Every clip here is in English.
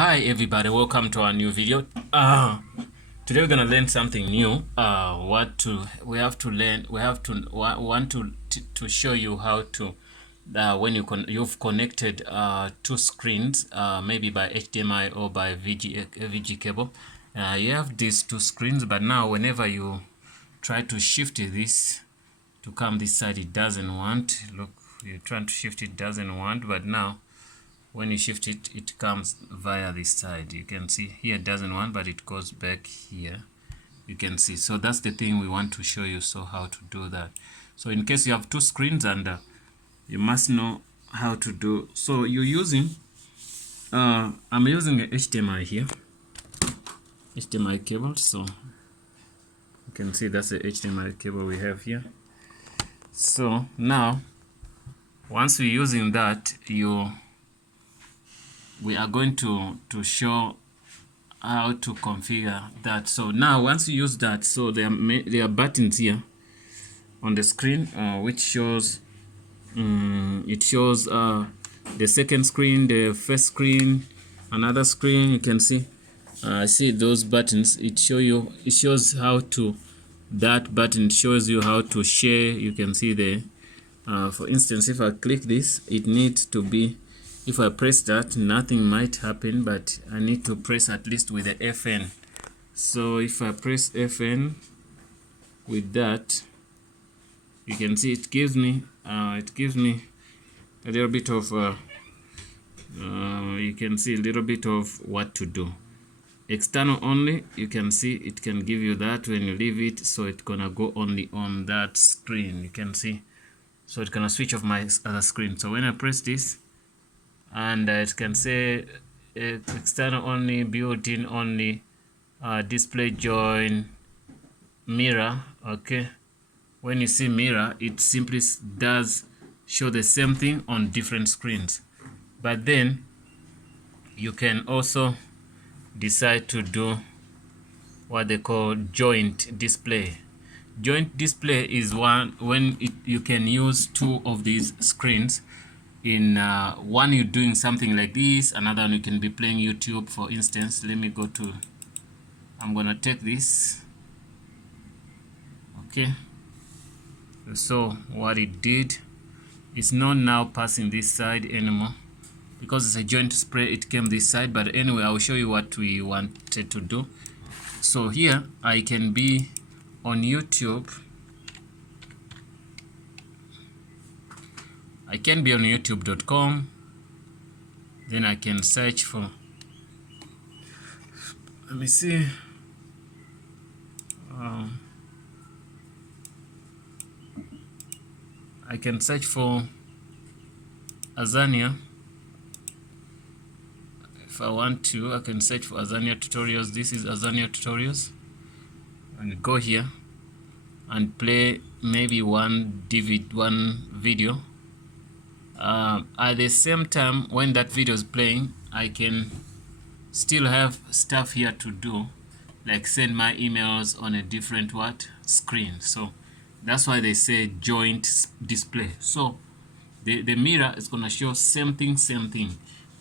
Hi everybody, welcome to our new video. Today we're gonna learn something new. We have to show you how to when you've connected two screens, maybe by HDMI or by VG cable. You have these two screens, but now whenever you try to shift this to come this side, it doesn't want. Look, you're trying to shift it, doesn't want, but now when you shift it, it comes via this side. You can see here it doesn't want, but it goes back here. You can see. So that's the thing we want to show you, so how to do that. So in case you have two screens, and you must know how to do. So you're using I'm using a HDMI here, HDMI cable. So you can see that's the HDMI cable we have here. So now once we're using that, we are going to show how to configure that. So now once you use that, so there are buttons here on the screen, which shows it shows the second screen, the first screen, another screen. You can see those buttons. It shows how to, that button shows you how to share. You can see there, for instance, if I click this, it needs to be, if I press that, nothing might happen, but I need to press at least with the FN. So if I press FN with that, you can see it gives me a little bit of you can see a little bit of what to do. External only, you can see it can give you that when you leave it, so it's gonna go only on that screen. You can see, so it's gonna switch off my other screen. So when I press this, and it can say external only, built-in only, display join, mirror. Okay, when you see mirror, it simply does show the same thing on different screens. But then you can also decide to do what they call joint display. Joint display is when you can use two of these screens. In one, you're doing something like this, another one you can be playing YouTube, for instance. Let me go to, I'm gonna take this. Okay, so what it did, it's not now passing this side anymore because it's a joint display. It came this side, but anyway, I'll show you what we wanted to do. So here I can be on YouTube. I can be on youtube.com, then I can search for, let me see, I can search for Azania. If I want to, I can search for Azania tutorials. This is Azania tutorials, and go here and play maybe one video. At the same time, when that video is playing, I can still have stuff here to do, like send my emails on a different screen. So that's why they say joint display. So the mirror is gonna show same thing.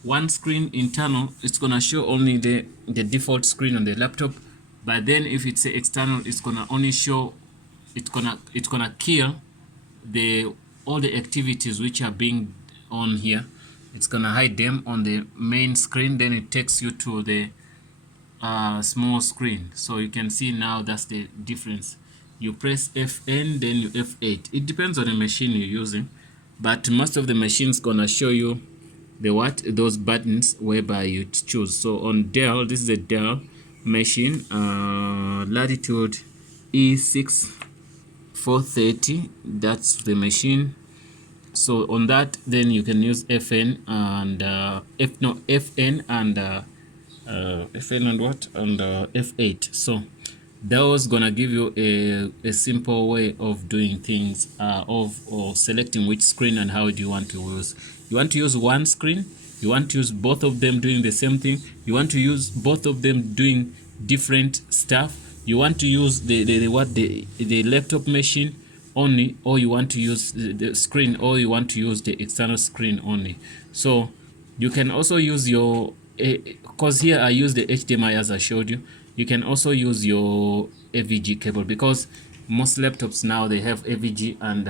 One screen internal, it's gonna show only the default screen on the laptop. But then if it's external, it's gonna only show, it's gonna kill all the activities which are being on here. It's gonna hide them on the main screen, then it takes you to the small screen. So you can see now that's the difference. You press FN, then you F8. It depends on the machine you're using, but most of the machines gonna show you those buttons whereby you choose. So on Dell, this is a Dell machine, latitude E6430, that's the machine. So on that, then you can use FN and FN and what, and F8. So that was gonna give you a simple way of doing things, or selecting which screen and how do you want to use. You want to use one screen, you want to use both of them doing the same thing, you want to use both of them doing different stuff, you want to use the laptop machine only, or you want to use the screen, or you want to use the external screen only. So you can also use your because here I use the HDMI as I showed you. You can also use your AVG cable, because most laptops now they have AVG and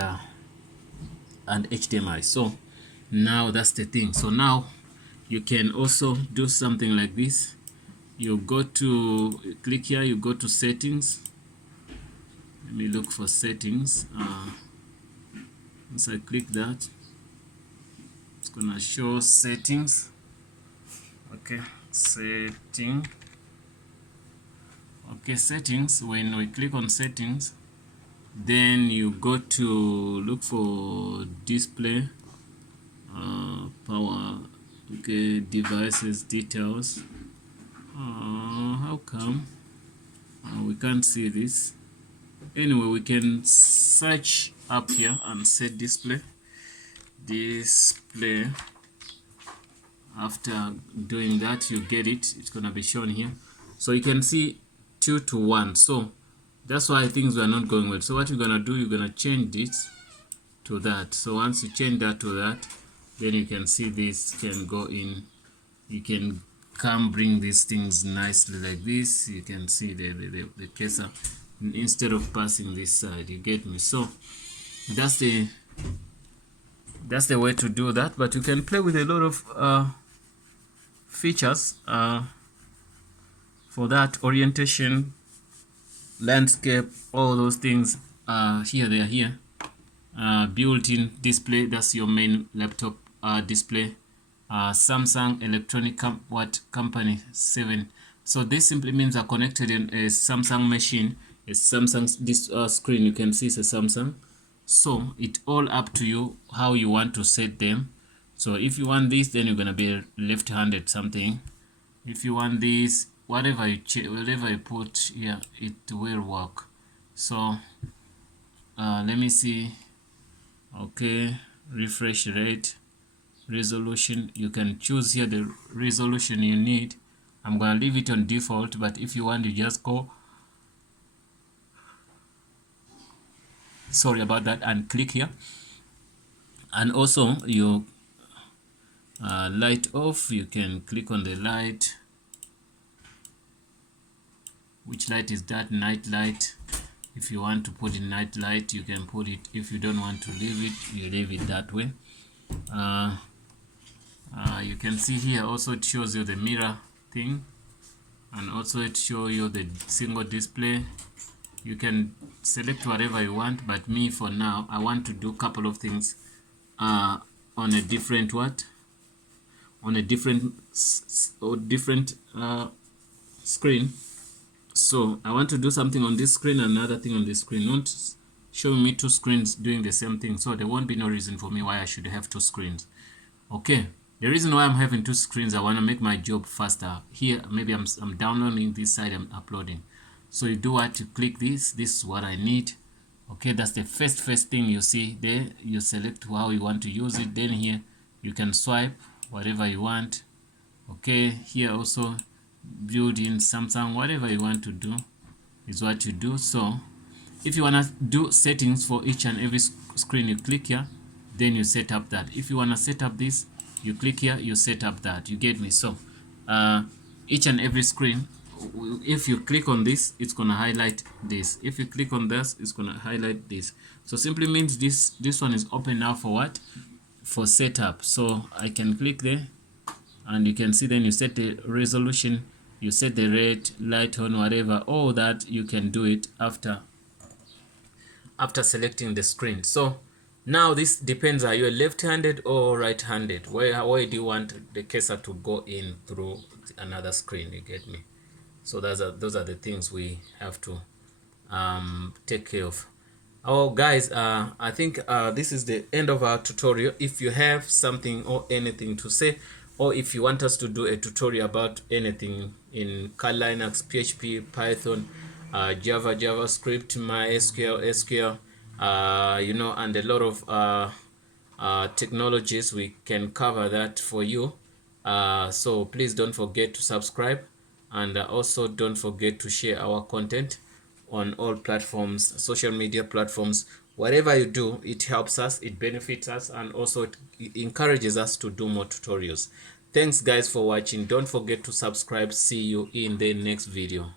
HDMI. So now that's the thing. So now you can also do something like this. You go to click here, you go to settings. Let me look for settings. Once I click that, it's gonna show settings. Okay, setting. Okay, settings. When we click on settings, then you go to look for display, power. Okay, devices details. How come we can't see this? Anyway, we can search up here and set display. After doing that, you get it. It's gonna be shown here. So you can see 2 to 1. So that's why things are not going well. So what you're gonna do, you're gonna change this to that. So once you change that to that, then you can see this can go in. You can come bring these things nicely like this. You can see the cursor instead of passing this side. You get me? So that's the way to do that. But you can play with a lot of features for that. Orientation, landscape, all those things here. They are here. Built-in display, that's your main laptop display. Samsung Electronic Company 7. So this simply means are connected in a Samsung machine. A Samsung screen, you can see it's a Samsung. So it's all up to you how you want to set them. So if you want this, then you're gonna be left-handed something. If you want this, whatever you put here, it will work. So let me see. Okay, refresh rate, resolution. You can choose here the resolution you need. I'm gonna leave it on default, but if you want, you just go, sorry about that, and click here. And also your light off, you can click on the light. Which light is that? Night light. If you want to put in night light, you can put it. If you don't want to leave it, you leave it that way. You can see here also it shows you the mirror thing, and also it shows you the single display. You can select whatever you want, but me for now I want to do a couple of things on a different screen. So I want to do something on this screen, another thing on this screen. Not showing me two screens doing the same thing, so there won't be no reason for me why I should have two screens. Okay, the reason why I'm having two screens, I want to make my job faster. Here maybe I'm downloading this side, I'm uploading. So you do what? You click this is what I need. Okay, that's the first thing you see there. You select how you want to use it. Then here you can swipe whatever you want. Okay, here also build in Samsung, whatever you want to do is what you do. So if you want to do settings for each and every screen, you click here, then you set up that. If you want to set up this, you click here, you set up that. You get me? So each and every screen, if you click on this, it's gonna highlight this. If you click on this, it's gonna highlight this. So simply means this one is open now for what? For setup. So I can click there, and you can see, then you set the resolution, you set the rate, light on, whatever, all that you can do it after selecting the screen. So now this depends, are you left-handed or right-handed? Where do you want the cursor to go in through another screen? You get me? So those are the things we have to take care of. Oh guys, I think this is the end of our tutorial. If you have something or anything to say, or if you want us to do a tutorial about anything in Kali Linux, PHP, Python, Java, JavaScript, MySQL, SQL, you know, and a lot of technologies, we can cover that for you. So please don't forget to subscribe, and also don't forget to share our content on all platforms, social media platforms. Whatever you do, it helps us, it benefits us, and also it encourages us to do more tutorials. Thanks guys for watching. Don't forget to subscribe. See you in the next video.